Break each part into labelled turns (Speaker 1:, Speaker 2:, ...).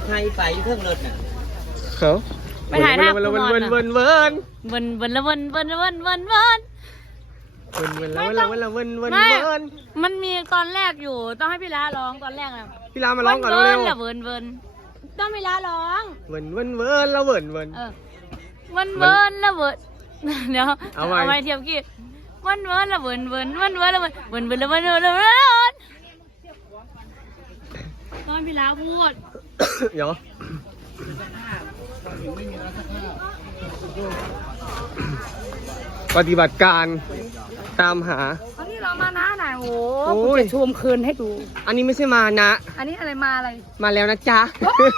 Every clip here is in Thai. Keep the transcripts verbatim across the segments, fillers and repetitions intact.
Speaker 1: ไทยไปเพิ่งรถน่ะ
Speaker 2: เขา
Speaker 3: ไปถ่ายภาพ
Speaker 2: เวิน
Speaker 3: กูนอน
Speaker 2: เวิน
Speaker 3: นะ
Speaker 2: เวินเวิน
Speaker 3: เวินเวินละเวินเวินเวินเวินเวิน
Speaker 2: เวินเวินแล้วเวินแล้วเวินเวิน
Speaker 3: ไม่
Speaker 2: เวิน
Speaker 3: มันมีตอนแรกอยู่ต้องให้พี่ล้าร้องตอนแรกนะ
Speaker 2: พี่ลามาร้องก่อน
Speaker 3: เวิ
Speaker 2: เร็
Speaker 3: น
Speaker 2: ว
Speaker 3: ละเวินเวินต้องพี่ล้าร้อง
Speaker 2: เวินเวินเวินแล้วเวินเวิน
Speaker 3: เออเวินเวินละเวินเดี๋ยว
Speaker 2: เอาไว้
Speaker 3: ไว้เทียบกี้เวินเวินละเวินเวินเวินเวินละเวินเวินเวินละเวินเวินละเวินตอนพี่ล้าพูด
Speaker 2: เดี๋ยวปฏิบัติการตามหา
Speaker 3: อันนี้เรามานะไหนโอ้
Speaker 2: โอ้
Speaker 3: โห
Speaker 2: ย
Speaker 3: จะชมคืนให้ดู
Speaker 2: อันนี้ไม่ใช่มานะ
Speaker 3: อันนี้อะไรมาอะไร
Speaker 2: มาแล้วนะจ๊ะ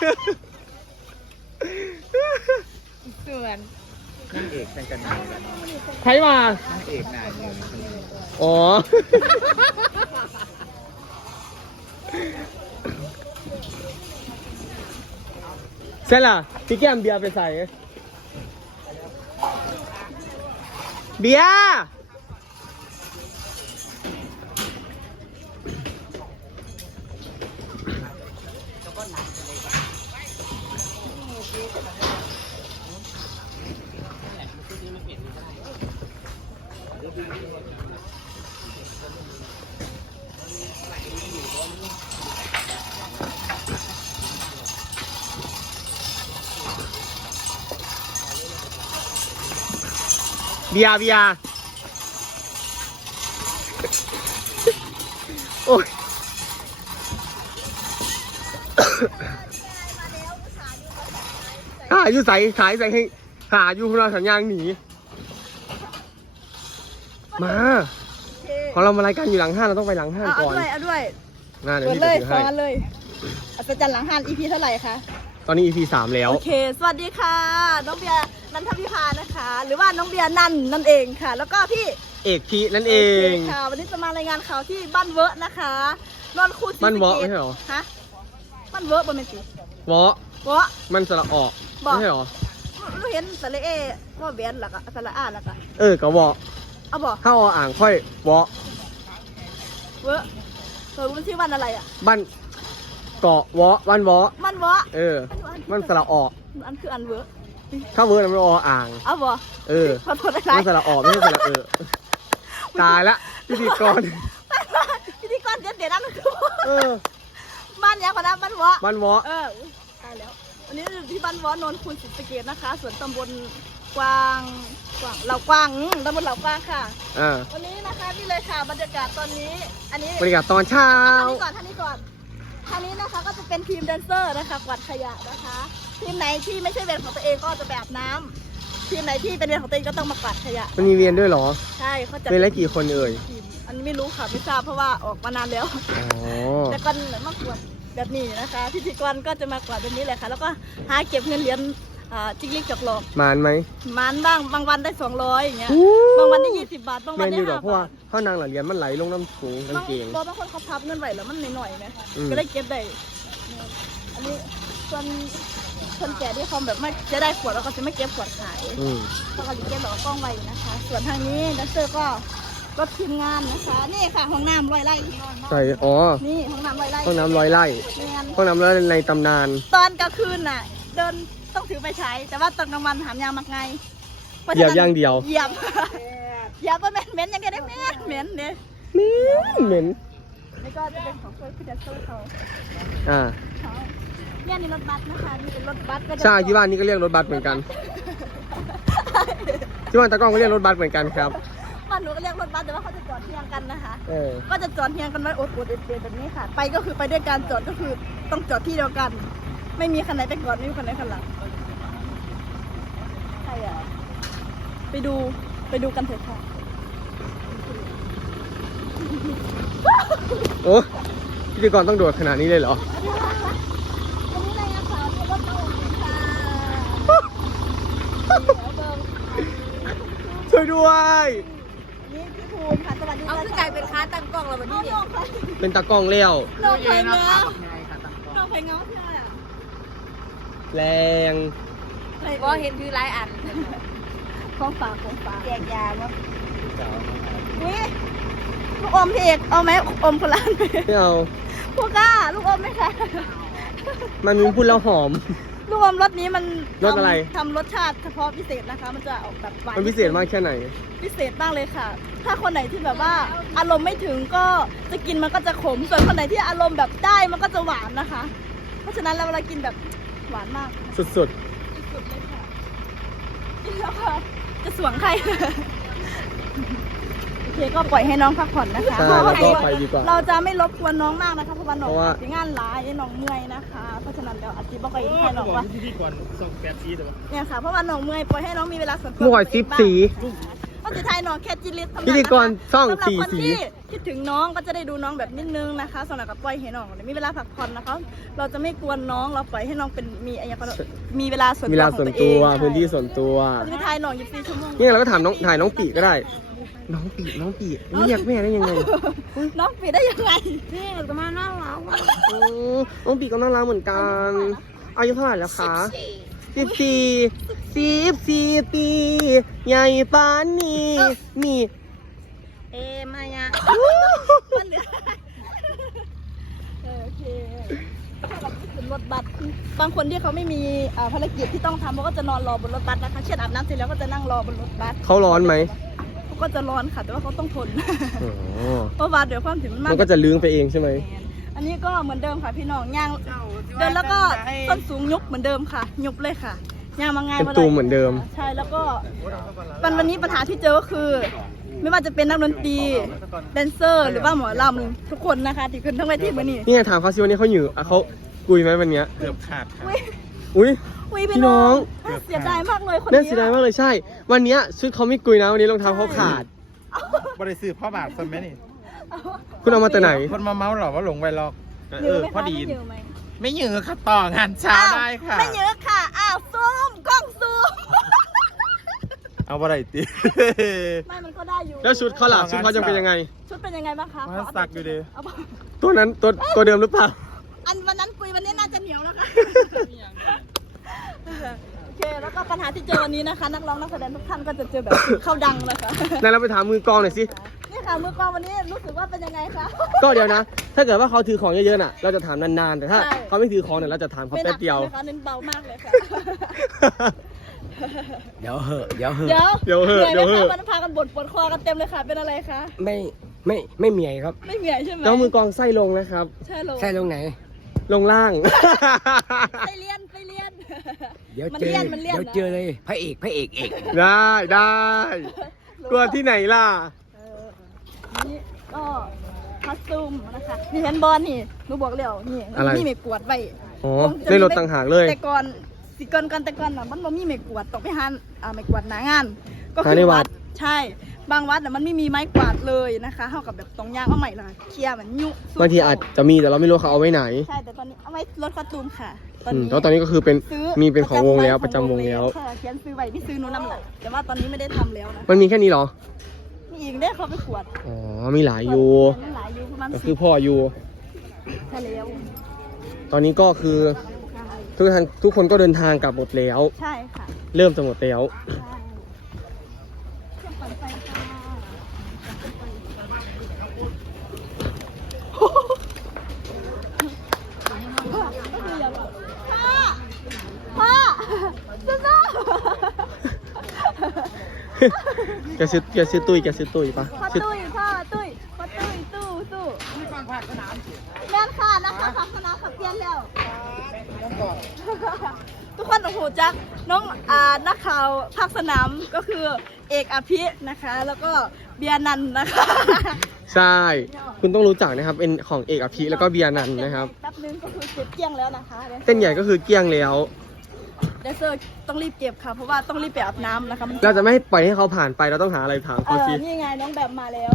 Speaker 3: ส่วน
Speaker 1: นางเอกแซงกันนาย
Speaker 2: ใครมา
Speaker 1: นางเอกนายเงิน
Speaker 2: อ๋อ ใช่ล่ะพี่แก้มเบียร์ไปใส่ เบียร์เบียร์เบียร์โอ้ย หาอยู่ใส่ขายใส่ให้หาอยู่เราสัญญาณหนี มาของเรามารายการอยู่หลังห้างเราต้องไปหลังห้าง
Speaker 4: เอา
Speaker 2: ก่อน
Speaker 4: ด้วยเอาด้วย
Speaker 2: น่าเดี๋ยว
Speaker 4: เปิด
Speaker 2: พี่
Speaker 4: เล
Speaker 2: จะ
Speaker 4: ย
Speaker 2: ถือ
Speaker 4: ฟ้อ
Speaker 2: ให้
Speaker 4: นเลยอัศจรรย์หลังหัน อี พี เท่าไหร่คะ
Speaker 2: ตอนนี้ อี พี สามแล้ว
Speaker 4: โอเค สวัสดีค่ะ น้องเบียร์นันทพิพานะคะ หรือว่าน้องเบียร์นันนั่นเองค่ะ แล้วก็พี่
Speaker 2: เอกพีนั่นเอง
Speaker 4: โคค่ะ วันนี้จะมารายงานข่าวที่บ้านเวอะนะคะนอนคูซี
Speaker 2: บ้านเวอะ
Speaker 4: ส
Speaker 2: ไม่ใช่เหรอ
Speaker 4: ฮะบ้านเวอะบนเมจิ
Speaker 2: วอ
Speaker 4: เวอะ
Speaker 2: มันสระออก
Speaker 4: บอก
Speaker 2: ไม่ใช่เหรอ
Speaker 4: เราเห็นสระเอว่าเบียร์หลักอะสระอาหลักอะ
Speaker 2: เออกับวอ
Speaker 4: เอาบอก
Speaker 2: ถ้าออ่างค่อยวอ
Speaker 4: เวอะเออมันชื่อบ้านอะไรอะ
Speaker 2: บ้านเกาะวอบ้านวอ
Speaker 4: บ้านเวอะ
Speaker 2: เออ มันสระออก
Speaker 4: อันคืออันเวอะ
Speaker 2: ถ้าเวอร์มันออ่าง
Speaker 4: เอาบอก
Speaker 2: เออ
Speaker 4: ขอโทษอะไร
Speaker 2: มันสระออกไม่ใช่สระเออ ตายละพิธีกร
Speaker 4: พิธีกรเด็ดเด็ดๆนั่นคือ
Speaker 2: เออ
Speaker 4: บ้านเนี้ยคนนั้นบ้านวะ
Speaker 2: บ้านวอ
Speaker 4: เอออุ๊ยตายแล้ววันนี้อยู่ที่บ้านวอนนท์คุณศรีสะเกษนะคะส่วนตำบลกวางกวางเหล่ากวางอืมตำบลเหล่ากวางค่ะ
Speaker 2: อ่า
Speaker 4: วันนี้นะคะนี่เลยค่ะบรรยากาศตอนนี้ อันนี้
Speaker 2: บรรยากาศตอนเช้า
Speaker 4: เอาท่างนี้ก่อนท่างนี้ก่อนท่างนี้นะคะก็จะเป็นทีมแดนเซอร์นะคะกวาดขยะนะคะ ทีมไหนที่ไม่ใช่เวรของตัวเองก็จะแบบน้ำทีมไหนที่เป็นเวรของตัวเองก็ต้องมากวาดขยะ
Speaker 2: มันมีเวียนด้วยเหรอ
Speaker 4: ใช่เขาจะ
Speaker 2: เวียนละกี่คนเอ่ย
Speaker 4: ทีมอันนี้ไม่รู้ค่ะไม่ทราบเพราะว่าออกมานานแล้ว
Speaker 2: อ๋อ
Speaker 4: แต่ก่อนมากวาดแบบนี้นะคะพิธีกรก็จะมากวาดแบบนี้แหละค่ะ แล้วก็หาเก็บเงินเหรียญอ่าจิกลิกจอกหลอก
Speaker 2: มานไหม
Speaker 4: มันบ้างบางวันได้สองร้อยอย่างเงี้ย
Speaker 2: อู้
Speaker 4: บางวันได้ยี่สิบบาทบางวั
Speaker 2: แม่
Speaker 4: น
Speaker 2: น
Speaker 4: ได้
Speaker 2: อยู่ดอ
Speaker 4: ห้าก
Speaker 2: เพราะว่า
Speaker 4: บาท
Speaker 2: ข้าวนางหลังเรียนมันไหลลงน้ำสูงกาง
Speaker 4: บาง
Speaker 2: เกง
Speaker 4: บางคนเขาพับเงินไหวแล้วมันหน่อยๆไหม
Speaker 2: อืม
Speaker 4: ก็ได้เก็บได้อันนี้ส่วนคนแก่ที่เขาแบบไม่จะได้ขวดแล้วก็จะไม่เก็บขวดขาย
Speaker 2: อืม
Speaker 4: เขาก็จะเก็บแบบว่ากล้องไว้นะคะ ส่วนทางนี้ดันเซอร์ก็รถทีมงานนะคะ นี่ค่ะห้องน้ำลอยไร่
Speaker 2: ใส่อ๋อ
Speaker 4: นี่ห้องน้ำลอยไร่
Speaker 2: ห้องน้ำร้อยไร่
Speaker 4: เนียน
Speaker 2: ห้องน้ำร้อยไร่ในตำนาน
Speaker 4: ตอนกลางคืนน่ะ เดินต้องถือไปใช้ แต่ว่าตอนกลางวันหามยางมักไงพระ
Speaker 2: เหยียบ
Speaker 4: ฉะนั้น
Speaker 2: อย่างเดียว
Speaker 4: เหยียบ เหยียบก็เหม็นเหม็นอย่างเดียวได้เหม็นเหม็นเนี่ย
Speaker 2: เหม็นเหม็น
Speaker 4: นี่ก็จะเป็นของเพื่อนพี่แดนเซอร์เขา
Speaker 2: อ่า
Speaker 4: เขาเนี่ยนี่รถบัสนะคะนี่เป็นรถบัสก็จะ
Speaker 2: ใช่ที่บ้านนี่ก็เรียกรถบัสเหมือนกัน ที่บ้านตากล้องก็เรียกรถบัสเหมือนกันครับ
Speaker 4: บ้านหนูก็เรียกรถบัสแต่ว่าเขาจะจอดเทียงกันนะคะ
Speaker 2: เออ
Speaker 4: ก็จะจอดเทียงกันไว้อดอดเอ็ดเอ็ดแบบนี้ค่ะ ไปก็คือไปด้วยการจอดก็คือต้องจอดที่เดียวกัน ไม่มีคันไหนไปก่อนไม่มีคันไหนคันหลังใช่อ่ะไปดูไปดูกันเถอะค่ะ
Speaker 2: โอ้พิธีกรต้องโดดขนาดนี้เลยเหรอ
Speaker 4: วันนี้รายงานข่าวที่รถตู้ค่ะเดี๋ยวเบิ่ง
Speaker 2: ช่วยด้วย
Speaker 4: นี่พี่ภูมิค่ะสวัสดี
Speaker 3: เอาคือกลายเป็นค้าตั้งกล้องแล้ววันนี้เนี่ย
Speaker 2: เป็นตากล้องเลี้ยว
Speaker 4: น้องเพลงเงาน้องเพลงเงาเพื่อ
Speaker 2: แรง
Speaker 3: ก็เห็นคือหลายอัน
Speaker 4: ของฝากของฝาก
Speaker 3: แจกยาเนาะ
Speaker 4: นี่ลูกอมพี่เอกเอาไหมอมคนละอัน
Speaker 2: ไม่เอา
Speaker 4: พวกก้าลูกอมไหมคะ
Speaker 2: มันมีพูดแล้วหอม
Speaker 4: รวมรสนี้มัน
Speaker 2: รสอะไร
Speaker 4: ทำรสชาติเฉพาะพิเศษนะคะ มันจะออกแบบหวาน
Speaker 2: มันพิเศษมากแค่ไหน
Speaker 4: พิเศษมากเลยค่ะ ถ้าคนไหนที่แบบว่าอารมณ์ไม่ถึงก็จะกินมันก็จะขม ส่วนคนไหนที่อารมณ์แบบได้มันก็จะหวานนะคะ เพราะฉะนั้นเราเวลากินแบบหวานมาก
Speaker 2: สุด
Speaker 4: สุดเลยค่ะกินแล้วค่ะจะสวงใคร โอเคก็ปล่อยให้น้องพักผ่อนนะคะ
Speaker 2: ใช่
Speaker 4: เพราะว่า
Speaker 2: แล้วก็ไปดีกว่า
Speaker 4: เราจะไม่รบกวนน้องมากนะคะเพราะว่าน้อง
Speaker 2: เพราะว่า
Speaker 4: อาจจะงานหลายน้องเมื่อยนะคะ เพราะฉะนั้นเดี๋ยวอาจจะบอกให้ให้น้องว่า
Speaker 1: ที่ก่อนส่งแปดซีเดี๋ยว
Speaker 4: เนี่ยค่ะเพราะว่าน้องเมื่อยปล่อยให้น้องมีเวลาส่วนตัว
Speaker 2: ๆหน่วยสิบสี
Speaker 4: ก็จะทายน้องแค่จิลิส
Speaker 2: พิธีกรช่องสี่สี
Speaker 4: ที่คิดถึงน้องก็จะได้ดูน้องแบบนิดนึงนะคะสำหรับกับปล่อยให้น้องมีเวลาพักผ่อนนะคะ เราจะไม่กวนน้องเราปล่อยให้น้องเป็นมีอะไรก็มีเวลาส่วน
Speaker 2: มี
Speaker 4: ตัว
Speaker 2: เวลา
Speaker 4: ของ
Speaker 2: ส่วน
Speaker 4: ตัวเอ
Speaker 2: ตัว
Speaker 4: ง
Speaker 2: พื้นที่ส่วนตัว
Speaker 4: เราจะไปทายน้องยี่สิบสี่ชั่วโมง
Speaker 2: นี่เราก็ถามน้องถ่ายน้องปีก็ได้ น้องปีน้องปีเรียกแม่ได้ยังไง
Speaker 4: น้องปิดได้ยังไง
Speaker 3: นี่ก็มาน่ารัก
Speaker 2: โอ้น้องปีก็น่ารักเหมือนกันอายุเท่าไหร่แล้วคะสิบสี่สิบสี่ปีใหญ่ปานนี้นี่
Speaker 4: เอมายะมันเหลือเออโอเคถ้าเราขึ้นรถบัสบางคนที่เขาไม่มีอ่าภารกิจที่ต้องทำเขาก็จะนอนรอบนรถบัสนะคะเช่นอาบน้ำเสร็จแล้วก็จะนั่งรอบนรถบัส
Speaker 2: เขาร้อนไหม
Speaker 4: เขาก็จะร้อนค่ะแต่ว่าเขาต้องทน
Speaker 2: อ๋อ
Speaker 4: เพราะว่าเดี๋ยวความถึงมัน
Speaker 2: มันก็จะลื้งไปเองใช่ไหม
Speaker 4: อันนี้ก็เหมือนเดิมค่ะพี่น้องย่างเดินแล้วก็ส้นสูงยุบเหมือนเดิมค่ะ ยุบเลยค่ะย่างมาง่าย
Speaker 2: เป็นตูมเหมือนเดิม
Speaker 4: ใช่แล้วก็วันวันนี้ปัญหาที่เจอก็คือ ไม่ว่าจะเป็นนักดนตรีแดนเซอร์หรือว่าหมอลำทุกคนนะคะที่ขึ้นทั้งเวทีมานี่
Speaker 2: นี่ไงถามเขาสิวันนี้เขาหยืออ่ะเขากุยไหมวันเนี้ย
Speaker 1: เกือบขาดครับ
Speaker 4: อุ้ย
Speaker 2: อุ้ย
Speaker 4: อุ้ย
Speaker 2: พี่
Speaker 4: พี่
Speaker 2: น้
Speaker 4: น้
Speaker 2: อ
Speaker 4: อง งเสียดายมากเลยคน
Speaker 2: น่า
Speaker 4: นี้
Speaker 2: เสียดายมากเลยใช่ วันเนี้ยชุดเขาไม่กุยนะวันนี้รองเท้าเขาขาด
Speaker 1: บริสุทธิ์พ่อบาทสมัยนี่
Speaker 2: คุณเอามาแต่ไหน
Speaker 1: คนมาเมาส์หรอว่าหลงไวล็อกเอ
Speaker 4: เย
Speaker 1: อ
Speaker 4: อะไหม
Speaker 1: พอ
Speaker 4: คะ
Speaker 1: ดี
Speaker 4: ไม่เยอะไหม
Speaker 1: ไม่เหยือค่ะต่องานช้าได้ค่ะ
Speaker 4: ไม่เยอะค่ะอ้าวซูมกล้องซูม
Speaker 1: เอาอะไรติ
Speaker 4: ไม่มันก็ได้อยู่
Speaker 2: แล้วชุดเขาล่ะชุดเขาจะเป็นยังไง
Speaker 4: ชุดเป็นยังไงบ้างคะ
Speaker 1: มันสักอยู่ดิ
Speaker 4: เอาป่ะ
Speaker 2: ตัวนั้นตัวตัวเดิมหรือเปล่า
Speaker 4: อันวันนั้นคุยวันนี้น่าจะเหนียวแล้วค่ะ โอเค แล้วก็ปัญหาที่เจอวันนี้นะคะ นักร้องนักแสดงทุกท่านก็จะเจอแบบเข้าดังเลยค่ะ
Speaker 2: ไหนเราไปถามมือกลองหน่อยสิ
Speaker 4: นี่ค่ะมือกลองวันนี้รู้สึกว่าเป็นยังไงคะ
Speaker 2: ก็เดี๋ยวนะ ถ้าเกิดว่าเขาถือของเยอะๆน่ะ เราจะถามนานๆ แต่ถ้า
Speaker 4: ใช่
Speaker 2: เขาไม่ถือของเนี่ยเราจะถามเขา
Speaker 4: ไม่ห
Speaker 2: แป๊
Speaker 4: นั
Speaker 2: บเดียว
Speaker 4: ใช่ไหมคะเน้นเบามากเลยค่ะ
Speaker 5: เดี๋ยวเหอะเดี๋ยวเหอะ
Speaker 4: เดี๋ยว
Speaker 2: เดี๋ยวเหอะ
Speaker 4: นื่อยไหม
Speaker 2: เดี๋ยวเห
Speaker 4: คะ
Speaker 2: อะ
Speaker 4: มันพากันบ่นปวดคอกันเต็มเลยค่ะ เป็นอะไรคะ
Speaker 5: ไม่ไม่ไม่เหมียครับ
Speaker 4: ไม่เหนื่อยใช่ไหม
Speaker 2: แล้วมือกลองไส้ลงนะครับ
Speaker 4: ใช่ลง
Speaker 5: ใช่ลงไหน
Speaker 2: ลงล่าง
Speaker 4: ไปเรียนไปเรียน
Speaker 5: เดี๋ยว
Speaker 4: มัน
Speaker 5: เจอ
Speaker 4: เลี่ยนมันเลี่ยน
Speaker 5: เดี๋ยว
Speaker 4: นะ
Speaker 5: เจอเลยพระเอกพระเอกเอก
Speaker 2: ได้ได้กลัวที่ไหนล่ะ
Speaker 4: เออนี่ก็คอสตูมนะคะนี่เห็นบอลนี่หนูบอกแล้วนี่
Speaker 2: อะไร
Speaker 4: นี่ไม่กวดไว้
Speaker 2: อ๋อ
Speaker 4: คงจะ
Speaker 2: ในรถต่างหากเลย
Speaker 4: แต่ก่อนสิก่อนก่อนแต่ก่อนน่ะมันบ่มีไม่กวาดต้องไปหาอ่าไม่กวาดหนางาน ก็
Speaker 2: หาในวัด
Speaker 4: ใช่ บางวัดน่ะมันไม่มีไม้กวาดเลยนะคะเท่ากับแบบตรงยางเอาใหม่เลยเคลียร์มันยุสู้
Speaker 2: บางทีอาจจะมีแต่เราไม่รู้เขาเอาไว้ไหน
Speaker 4: ใช่แต่ตอนนี้เอาไว้รถคอสตูมค่ะ
Speaker 2: อืมแล้วตอนนี้ก็คือเป็น
Speaker 4: ซื้อ
Speaker 2: มีเป็นของวงแล้วประจำวงแล้ว
Speaker 4: ค่ะเขียนซื้อไว้พี่ซื้อหนู้นนำหลักแต่ว่าตอนนี้ไม่ได้ทำแล้วนะ
Speaker 2: มันมีแค่นี้เหรอ
Speaker 4: มีอีกได้เขาไปขวด
Speaker 2: อ๋อ มีหลายอยู่
Speaker 4: มีหลายอยู่ประมาณ
Speaker 2: ก็
Speaker 4: สิ
Speaker 2: คือบ พ่ออยู่
Speaker 4: ใช่แล้ว
Speaker 2: ตอนนี้ก็คือทุกท่านทุกคนก็เดินทางกลับหมดแล้ว
Speaker 4: ใช่ค่ะ
Speaker 2: เริ่มจะหมดแล้ว
Speaker 4: ใช่เครื่องปั่นไฟค่ะพ่อพ่อสู้
Speaker 2: แกซื้อแกซื้อตุ้ยแกซื้อตุ้ยปะ
Speaker 4: ๆพ่อ
Speaker 2: ซื้อ
Speaker 4: ตุ้ยพ่อตุ้ยพ่อตุ้ยตู้ตู้แม่นค่ะนะคะผักคณะขับเพี้ยนแล้ว ทุกคนโอ้โหจักน้องอ่านักข่าวภาคสนามก็คือเอกอภินะคะ แล้วก็เบียร์นันท์นะคะ
Speaker 2: ใช่ คุณต้องรู้จักนะครับ เป็นของเอกอภิแล้วก็เบียร์นันท์นะครับ
Speaker 4: แป๊บนึงก็คือเก็บเกลี้ยงแล้วนะคะ
Speaker 2: เต้นใหญ่ก็คือเกลี้ยงแล้ว
Speaker 4: แดนเซอร์ต้องรีบเก็บค่ะเพราะว่าต้องรีบไปอาบน้ำนะคะมัน
Speaker 2: เราจะไม่ให้ปล่อยให้เขาผ่านไป เราต้องหาอะไรถาม
Speaker 4: เอ
Speaker 2: เขา
Speaker 4: อ
Speaker 2: สิ
Speaker 4: นี่ไงน้องแบบมาแล้ว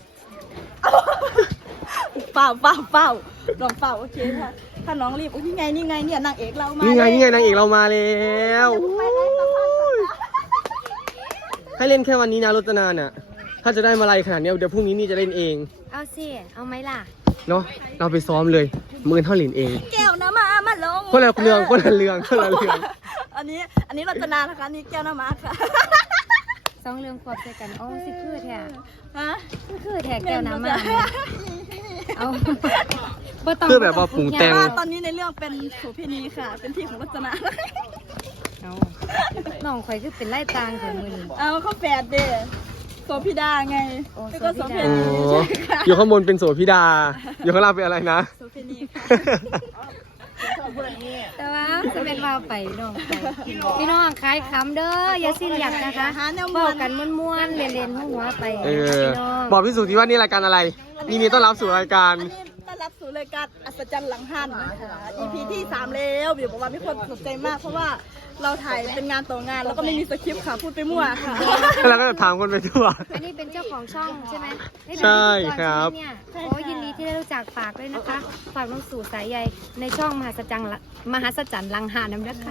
Speaker 4: เปล่าเปล่าเปล่าลองเปล่าโอเคค่ะถ้าน้องรีบอุ้ยนี่ไงนี่ไงเนี่ยนางเอกเรามา
Speaker 2: นี่ไง
Speaker 4: แล้ว
Speaker 2: นี่ไงนางเอกเรามาแล้ว
Speaker 4: อย่าเพิ่งไปให้สัมภาษณ์ก่อนนะ
Speaker 2: ให้เล่นแค่วันนี้นะรจนาน่ะ ถ้าจะได้มาลัยขนาดนี้เดี๋ยวพรุ่งนี้นี่จะเล่นเอง
Speaker 3: เอาสิเอาไหมล่ะ
Speaker 2: เนาะ เราไปซ้อมเลย มือเท่าหลินเอง
Speaker 4: แก้วน้ำมามาลง
Speaker 2: คนละเรื่องคนละเรื่องคนละเรื่อง
Speaker 4: อันนี้อันนี้รัตนานะคะอันนี่แก้วน้ำมาค่ะ
Speaker 3: สองเรื่องควบใส่กันโอ้สิคือแท้
Speaker 4: ฮะ
Speaker 3: คือแท้แก้วน้ำมา
Speaker 4: เ
Speaker 3: เอาบ่ต้อง
Speaker 2: คือแบบว่าปรุงแต่ง
Speaker 4: ว่าตอนนี้ในเรื่องเป็นโสเภณีค่ะ เป็นที่ของรจนา
Speaker 3: เอาน้องข่อยคือเป็นไล่ตางของมือนี่
Speaker 4: เอาเขาแฝดเด้โสพิดาไง
Speaker 3: โอ้
Speaker 4: แล้วก็โส
Speaker 3: โส
Speaker 4: เภ
Speaker 3: ภิ
Speaker 2: โอ้
Speaker 4: ณีใช่ค่ะ
Speaker 2: อยู่ข้างบนเป็นโสพิดา อยู่ข้างล่างเป็นอะไรนะ
Speaker 4: โสเภณีค่ะ
Speaker 3: แต่ว่าจะเป็นว่าไปน้องไปพี่น้องขายคำเด้ออย่าสิ้นอยากนะคะ
Speaker 4: หาแนว
Speaker 3: บ
Speaker 4: ม่
Speaker 3: อ
Speaker 4: ว
Speaker 3: ก
Speaker 4: น
Speaker 3: กันม้วนๆเรียนๆหัวๆไป
Speaker 2: เออ
Speaker 3: พี่น้อง
Speaker 2: บอกพี่สุที่ว่านี่รายการอะไรยินดีต้อนรับสู่รายการ
Speaker 4: อันนี้ต้อนรับสู่รายการอัศจรรย์หลังหันนะคะ อี พี ที่สามแล้วบิวบอกว่ามีคนสนใจมากเพราะว่าเราถ่ายเป็นงานต่องานแล้วก็ไม่มีสคริปต์ค่ะพูดไปมั่วค่ะ
Speaker 2: แล้วก็จะถามคนไปทั่ว
Speaker 3: อันนี้เป็นเจ้าของช่องใช่ไหมได้เป็น
Speaker 2: ใช่
Speaker 3: พิธีก
Speaker 2: ครับ
Speaker 3: ที่เนี่ยโอ้ยินดีที่ได้รู้จักฝากด้วยนะคะ ฝากน้องสู่สายใยในช่องมหัศจรรย์ละมหัศจรรย์ลังหาน้ำเด้อค่ะ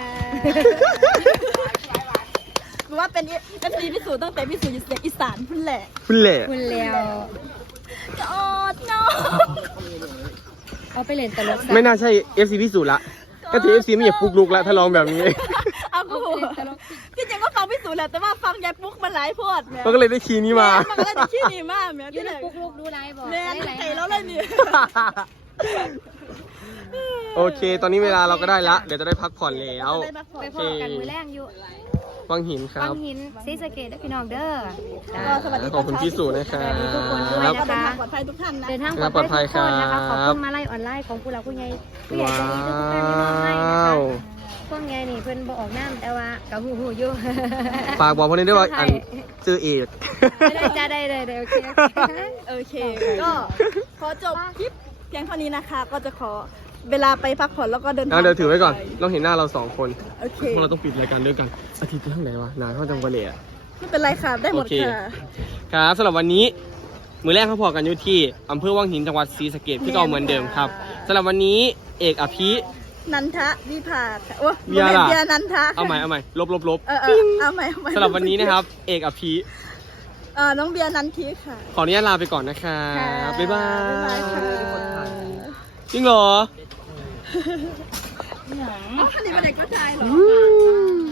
Speaker 4: หรือว่าเป็นเอฟซีพิสูจน์ตั้งแต่พิสูจน์อยู่เสียงอีสานพุ่นแหละ
Speaker 2: คุณแหละ
Speaker 3: คุณเลี้ยว
Speaker 4: กอดน้อง
Speaker 3: เอาไปเล่นตลกซะ
Speaker 2: ไม่น่าใช่ เอฟ ซี พิสูจน์ละก็ถือ เอฟ ซี ไม่อยากปลุกลุกละถ้าร้องแบบนี้
Speaker 4: เอากูที่จริงก็ฟังพิสูจน์แหละแต่ว่าฟังยายปุ๊กมันหลายโพดแม่
Speaker 2: มันก็เลยได้คีย์นี้มา
Speaker 4: มันก็เลยจะขี้หนีมากแม่
Speaker 3: อยู
Speaker 4: ที่
Speaker 3: ใน
Speaker 4: ไหน
Speaker 3: ปุ๊กลูกดูไลฟ์บอก
Speaker 4: แม่
Speaker 3: ไลฟ์
Speaker 4: เตะแล้วเลยนี่
Speaker 2: โอเค ตอนนี้เวลาเราก็ได้ละ เดี๋ยวจะได้พักผ่อนแล้ว
Speaker 3: ไปพบกันมือแรงอยู่
Speaker 2: วังหินค
Speaker 3: วั
Speaker 2: รับ
Speaker 3: งหินศรีสะเกษได้อพี่น้องเด้อจ้า
Speaker 4: ก็สวัสดี
Speaker 2: ขอบคุณพี่สุนะครั
Speaker 3: สวัสดีทุกคนด้ว
Speaker 2: บ
Speaker 3: ย
Speaker 4: ก็เดินทางปลอดภัยทุกท่านนะ
Speaker 3: เดินทางปลอดภัยทุกคนนะคะ ขอบคุณมาไล่ออนไลน์ของผู้หลักผู้ใหญ่ผู้ใหญ่ใจดีทุกท่านที่มอบให้นะคะพวกไงนี่เพิ่นบอกออกน้ำแต่ว่ากับหูหูอยู่
Speaker 2: ฝากบอกคนนี้ด้วยว่าอันซื้อเอก
Speaker 3: ได้จ้าได้ได้ได้โอเคโอเค
Speaker 4: โอเค ก็ขอจบคลิปเพียงเท่านี้นะคะ ก็จะขอเวลาไปพักผ่อนแล้วก็เดินทาง
Speaker 2: งั้นเดี๋ยวถือไว้ก่อน ต้องเห็นหน้าเราสองคน
Speaker 4: โอเค
Speaker 2: เพราะเราต้องปิดรายการด้วยกัน อาทิตย์ที่เท่าไหร่วะ นานเท่าจังหวัดเลยอะ
Speaker 4: ไม่เป็นไรค่ะ ได้หมด
Speaker 2: โอเค
Speaker 4: ค่ะ
Speaker 2: ครับสำหรับวันนี้ มือแรกเขาพอกันอยู่ที่อำเภอวังหินจังหวัดศรีสะเกษที่เก่าเหมือนเดิมครับสำหรับวันนี้เอกอภิ
Speaker 4: นันทะวิภาค่ะโอ้
Speaker 2: เบียร์ล่ะ
Speaker 4: เบียร์นันทะ
Speaker 2: เอาใหม่เอาใหม่ลบลบลบ
Speaker 4: เออเออเอาใหม่เอาใหม่
Speaker 2: สำหรับวันนี้นะครับ เอกอภิ
Speaker 4: เออน้องเบียร์นันทิค่ะ
Speaker 2: ขออนุญาตลาไปก่อนนะครับ บ๊ายบาย
Speaker 4: บ๊ายบายค่ะ
Speaker 2: จริงเหรอ
Speaker 4: อ๋ออันนี้เป็นเด็กผู้ชายเหรอ
Speaker 2: อืม